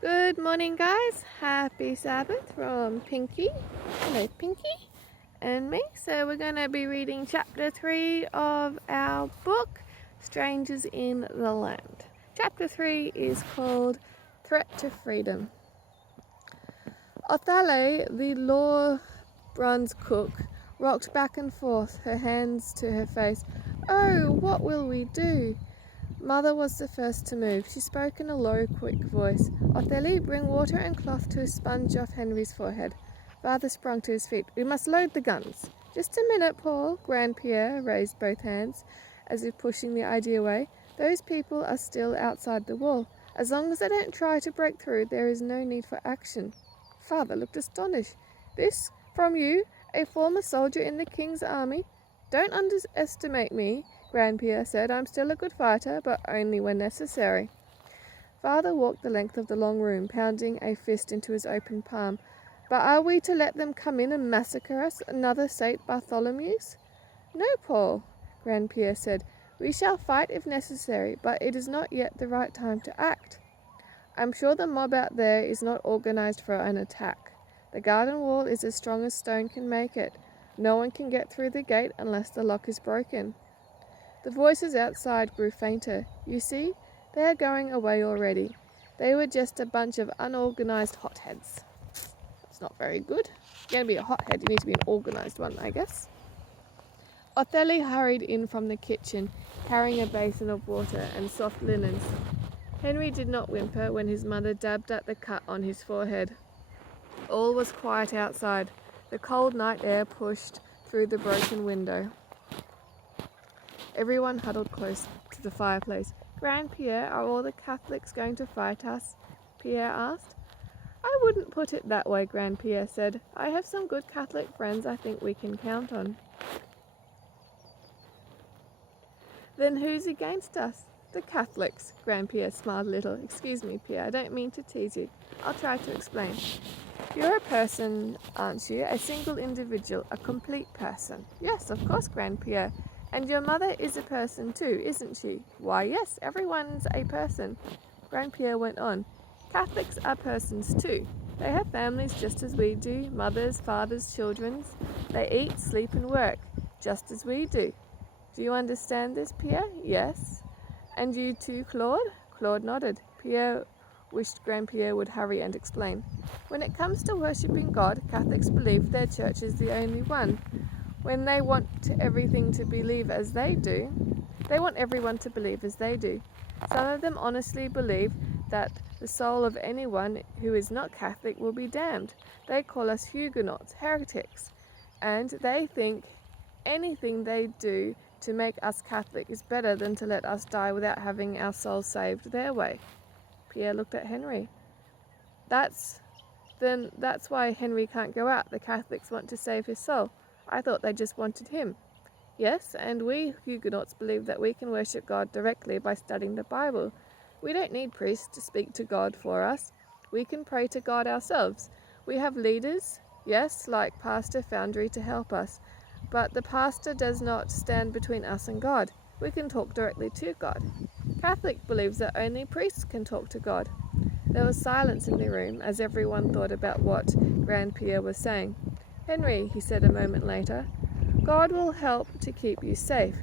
Good morning, guys. Happy Sabbath from Pinky. Hello, Pinky and me. So, we're going to be reading chapter 3 of our book, Strangers in the Land. Chapter 3 is called Threat to Freedom. Othello, the Law Bruns cook, rocked back and forth, her hands to her face. Oh, what will we do? Mother was the first to move. She spoke in a low, quick voice. Othello, bring water and cloth to sponge off Henry's forehead. Father sprung to his feet. We must load the guns. Just a minute, Paul. Grandpierre raised both hands, as if pushing the idea away. Those people are still outside the wall. As long as they don't try to break through, there is no need for action. Father looked astonished. This from you, a former soldier in the king's army? Don't underestimate me, Grandpierre said. I'm still a good fighter, but only when necessary. Father walked the length of the long room, pounding a fist into his open palm. But are we to let them come in and massacre us, another St. Bartholomew's? No, Paul, Grandpierre said. We shall fight if necessary, but it is not yet the right time to act. I'm sure the mob out there is not organized for an attack. The garden wall is as strong as stone can make it. No one can get through the gate unless the lock is broken. The voices outside grew fainter. You see, they are going away already. They were just a bunch of unorganized hotheads. That's not very good. If you're going to be a hothead, you need to be an organized one, I guess. Othello hurried in from the kitchen, carrying a basin of water and soft linens. Henry did not whimper when his mother dabbed at the cut on his forehead. All was quiet outside. The cold night air pushed through the broken window. Everyone huddled close to the fireplace. Grandpierre, are all the Catholics going to fight us? Pierre asked. I wouldn't put it that way, Grandpierre said. I have some good Catholic friends I think we can count on. Then who's against us? The Catholics. Grandpierre smiled a little. Excuse me, Pierre, I don't mean to tease you. I'll try to explain. You're a person, aren't you? A single individual, a complete person. Yes, of course, Grandpierre. And your mother is a person too, isn't she? Why, yes, everyone's a person. Grandpierre went on. Catholics are persons too. They have families just as we do, mothers, fathers, children. They eat, sleep and work, just as we do. Do you understand this, Pierre? Yes. And you too, Claude? Claude nodded. Pierre wished Grandpierre would hurry and explain. When it comes to worshipping God, Catholics believe their church is the only one. When they want everything to believe as they do, they want everyone to believe as they do. Some of them honestly believe that the soul of anyone who is not Catholic will be damned. They call us Huguenots, heretics, and they think anything they do to make us Catholic is better than to let us die without having our souls saved their way. Pierre looked at Henry. That's why Henry can't go out. The Catholics want to save his soul. I thought they just wanted him. Yes, and we Huguenots believe that we can worship God directly by studying the Bible. We don't need priests to speak to God for us. We can pray to God ourselves. We have leaders, yes, like Pastor Foundry to help us. But the pastor does not stand between us and God. We can talk directly to God. Catholic believes that only priests can talk to God. There was silence in the room as everyone thought about what Grandpierre was saying. Henry, he said a moment later, God will help to keep you safe.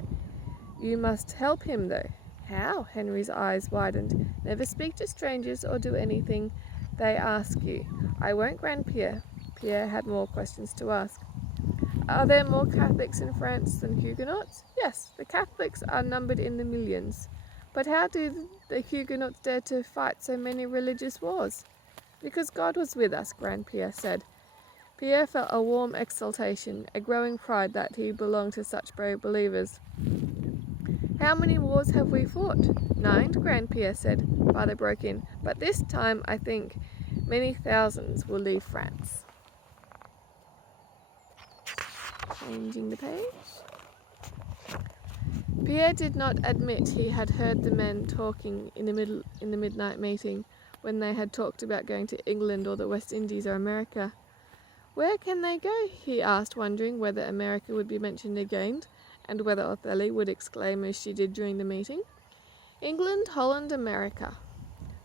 You must help him, though. How? Henry's eyes widened. Never speak to strangers or do anything they ask you. I won't, Grandpierre. Pierre had more questions to ask. Are there more Catholics in France than Huguenots? Yes, the Catholics are numbered in the millions. But how do the Huguenots dare to fight so many religious wars? Because God was with us, Grandpierre said. Pierre felt a warm exultation, a growing pride that he belonged to such brave believers. How many wars have we fought? 9, Grandpierre said. Father broke in. But this time, I think, many thousands will leave France. Changing the page. Pierre did not admit he had heard the men talking in the midnight meeting when they had talked about going to England or the West Indies or America. Where can they go? He asked, wondering whether America would be mentioned again, and whether Othello would exclaim as she did during the meeting. England, Holland, America.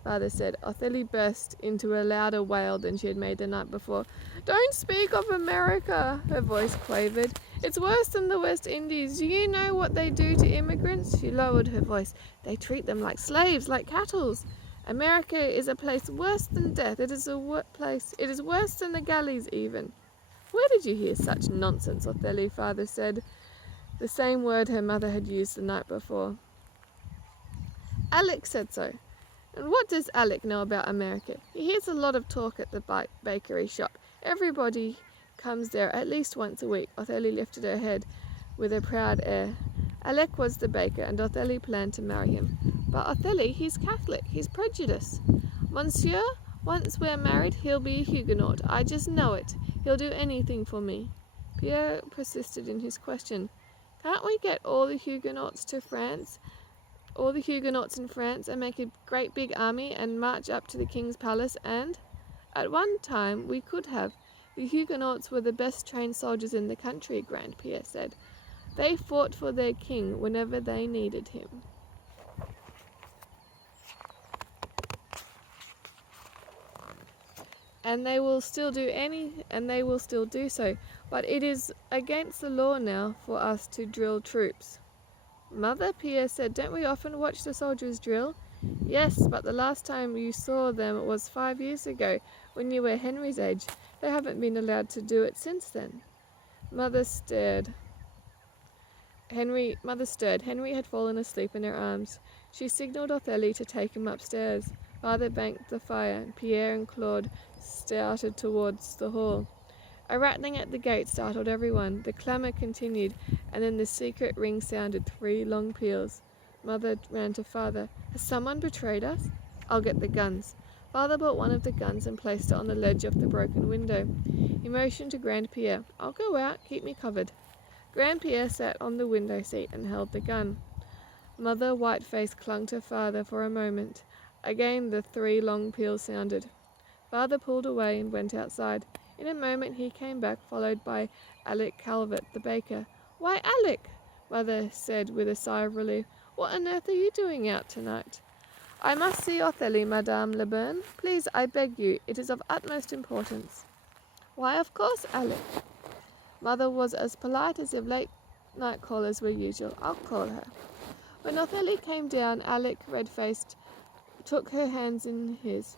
Father said. Othello burst into a louder wail than she had made the night before. Don't speak of America, her voice quavered. It's worse than the West Indies. Do you know what they do to immigrants? She lowered her voice. They treat them like slaves, like cattle. America is a place worse than death. It is worse than the galleys even. Where did you hear such nonsense? Othello, Father said. The same word her mother had used the night before. Alec said so. And what does Alec know about America? He hears a lot of talk at the bakery shop. Everybody comes there at least once a week. Othello lifted her head with a proud air. Alec was the baker, and Othello planned to marry him. But Othello, he's Catholic. He's prejudiced. Monsieur, once we're married, he'll be a Huguenot. I just know it. He'll do anything for me. Pierre persisted in his question. Can't we get all the Huguenots in France, and make a great big army and march up to the king's palace? And at one time we could have. The Huguenots were the best trained soldiers in the country, Grand Pierre said. They fought for their king whenever they needed him. And they will still do so. But it is against the law now for us to drill troops. Mother, Pierre said, don't we often watch the soldiers drill? Yes, but the last time you saw them was 5 years ago, when you were Henry's age. They haven't been allowed to do it since then. Mother stirred. Henry had fallen asleep in her arms. She signalled Othello to take him upstairs. Father banked the fire. Pierre and Claude started towards the hall. A rattling at the gate startled everyone. The clamour continued, and then the secret ring sounded 3 long peals. Mother ran to Father. Has someone betrayed us? I'll get the guns. Father brought one of the guns and placed it on the ledge of the broken window. He motioned to Grand Pierre. I'll go out. Keep me covered. Grand Pierre sat on the window seat and held the gun. Mother, white-faced, clung to Father for a moment. Again the 3 long peals sounded. Father pulled away and went outside. In a moment he came back, followed by Alec Calvert, the baker. Why, Alec, Mother said with a sigh of relief. What on earth are you doing out tonight? I must see Othello, Madame Lebrun. Please, I beg you. It is of utmost importance. Why, of course, Alec. Mother was as polite as if late-night callers were usual. I'll call her. When Othello came down, Alec, red-faced, took her hands in his.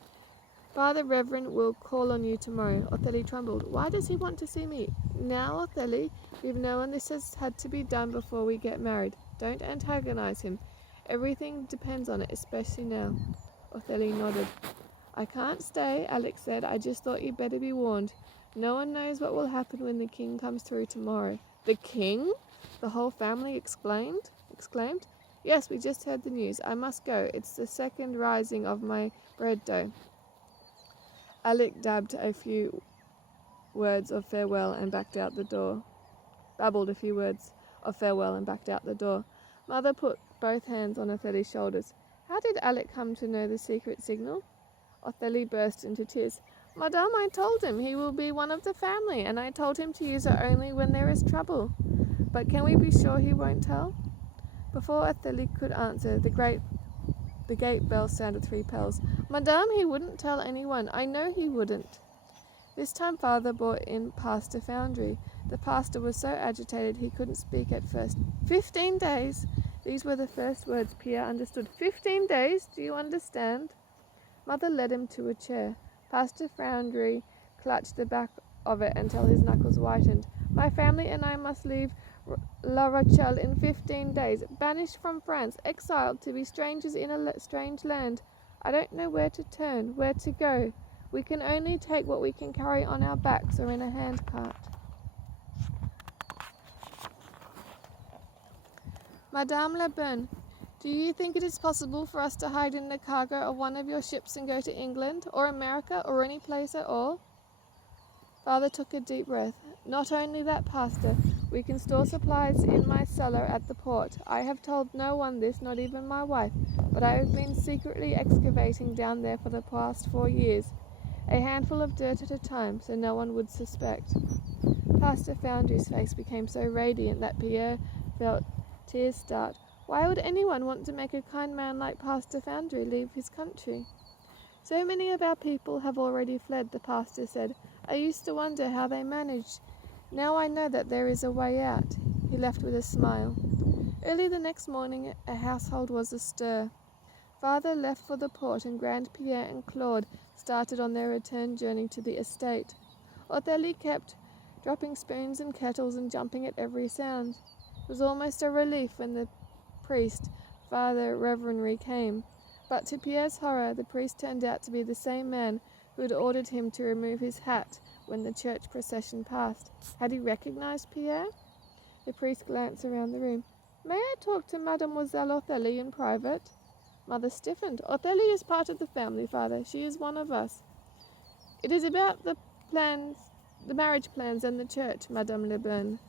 Father Reverend will call on you tomorrow. Othello trembled. Why does he want to see me? Now, Othello, we've known this has had to be done before we get married. Don't antagonize him. Everything depends on it, especially now. Othello nodded. I can't stay, Alec said. I just thought you'd better be warned. No one knows what will happen when the king comes through tomorrow. The king? The whole family exclaimed. Yes, we just heard the news. I must go. It's the second rising of my bread dough. Alec babbled a few words of farewell and backed out the door. Mother put both hands on Othello's shoulders. How did Alec come to know the secret signal? Othello burst into tears. Madame, I told him he will be one of the family, and I told him to use it only when there is trouble. But can we be sure he won't tell? Before Othello could answer, the gate bell sounded 3 peals. Madame, he wouldn't tell anyone. I know he wouldn't. This time Father brought in Pastor Foundry. The pastor was so agitated he couldn't speak at first. 15 days! These were the first words Pierre understood. 15 days? Do you understand? Mother led him to a chair. Pastor Foundry clutched the back of it until his knuckles whitened. My family and I must leave La Rochelle in 15 days, banished from France, exiled to be strangers in a strange land. I don't know where to turn, where to go. We can only take what we can carry on our backs or in a handcart. Madame Lebrun, do you think it is possible for us to hide in the cargo of one of your ships and go to England, or America, or any place at all? Father took a deep breath. Not only that, Pastor, we can store supplies in my cellar at the port. I have told no one this, not even my wife, but I have been secretly excavating down there for the past 4 years, a handful of dirt at a time, so no one would suspect. Pastor Foundry's face became so radiant that Pierre felt tears start. Why would anyone want to make a kind man like Pastor Foundry leave his country? So many of our people have already fled, the pastor said. I used to wonder how they managed. Now I know that there is a way out. He left with a smile. Early the next morning, a household was astir. Father left for the port, and Grand-Pierre and Claude started on their return journey to the estate. Othélie kept dropping spoons and kettles and jumping at every sound. It was almost a relief when the priest, Father Reverendry, came. But to Pierre's horror, the priest turned out to be the same man who had ordered him to remove his hat when the church procession passed. Had he recognized Pierre? The priest glanced around the room. May I talk to Mademoiselle Othélie in private? Mother stiffened. Othélie is part of the family, Father. She is one of us. It is about the marriage plans and the church, Madame Lebrun,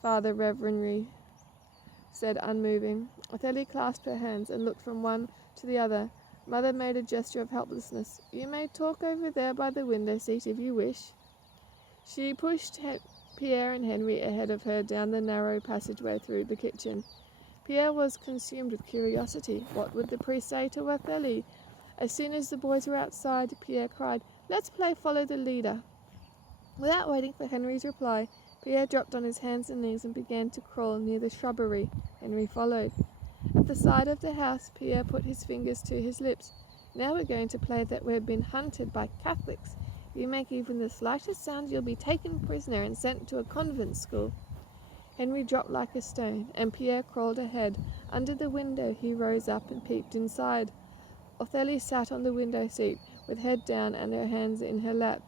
Father Reverendry said, unmoving. Othélie clasped her hands and looked from one to the other. Mother made a gesture of helplessness. You may talk over there by the window seat if you wish. She pushed Pierre and Henry ahead of her down the narrow passageway through the kitchen. Pierre was consumed with curiosity. What would the priest say to Othélie? As soon as the boys were outside, Pierre cried, Let's play follow the leader. Without waiting for Henry's reply, Pierre dropped on his hands and knees and began to crawl near the shrubbery. Henry followed. At the side of the house, Pierre put his fingers to his lips. Now we're going to play that we've been hunted by Catholics. If you make even the slightest sound, you'll be taken prisoner and sent to a convent school. Henry dropped like a stone, and Pierre crawled ahead. Under the window he rose up and peeped inside. Othélie sat on the window seat, with head down and her hands in her lap.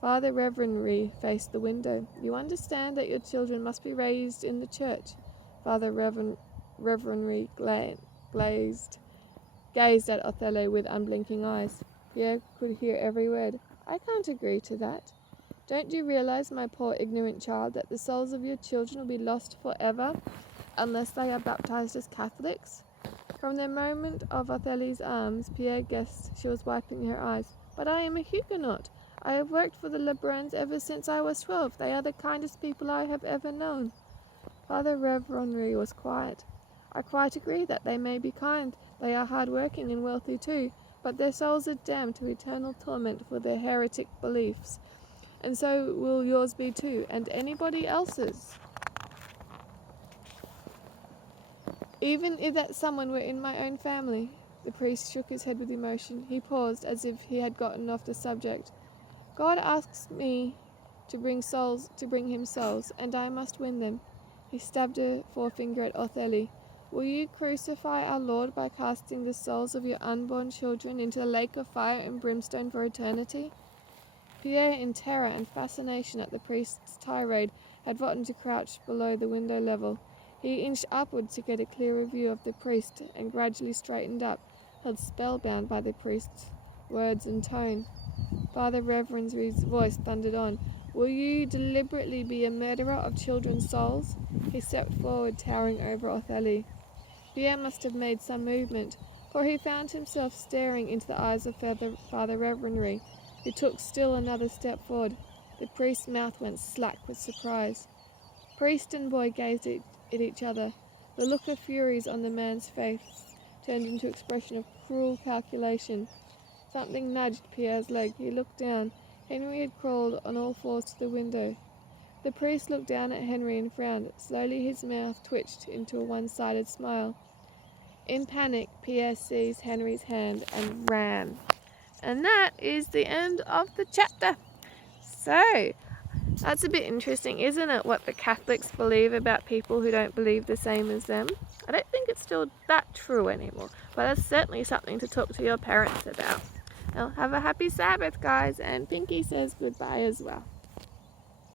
Father Reverendry faced the window. You understand that your children must be raised in the church. Father Reverendry gazed at Othello with unblinking eyes. Pierre could hear every word. I can't agree to that. Don't you realize, my poor ignorant child, that the souls of your children will be lost forever unless they are baptized as Catholics? From the moment of Othelie's arms, Pierre guessed she was wiping her eyes. But I am a Huguenot. I have worked for the Lebruns ever since I was 12. They are the kindest people I have ever known. Father Reverendry was quiet. I quite agree that they may be kind. They are hard-working and wealthy too, but their souls are damned to eternal torment for their heretic beliefs. And so will yours be too, and anybody else's. Even if that someone were in my own family. The priest shook his head with emotion. He paused, as if he had gotten off the subject. God asks me to bring him souls, and I must win them. He stabbed a forefinger at Othélie. Will you crucify our Lord by casting the souls of your unborn children into the lake of fire and brimstone for eternity? Pierre, in terror and fascination at the priest's tirade, had forgotten to crouch below the window level. He inched upward to get a clearer view of the priest, and gradually straightened up, held spellbound by the priest's words and tone. Father Reverendry's voice thundered on. Will you deliberately be a murderer of children's souls? He stepped forward, towering over Othélie. Pierre must have made some movement, for he found himself staring into the eyes of Father Reverendry. He took still another step forward. The priest's mouth went slack with surprise. Priest and boy gazed at each other. The look of fury on the man's face turned into an expression of cruel calculation. Something nudged Pierre's leg. He looked down. Henry had crawled on all fours to the window. The priest looked down at Henry and frowned. Slowly his mouth twitched into a one-sided smile. In panic, Pierre seized Henry's hand and ran. And that is the end of the chapter. So, that's a bit interesting, isn't it, what the Catholics believe about people who don't believe the same as them? I don't think it's still that true anymore, but that's certainly something to talk to your parents about. Well, have a happy Sabbath, guys, and Pinky says goodbye as well.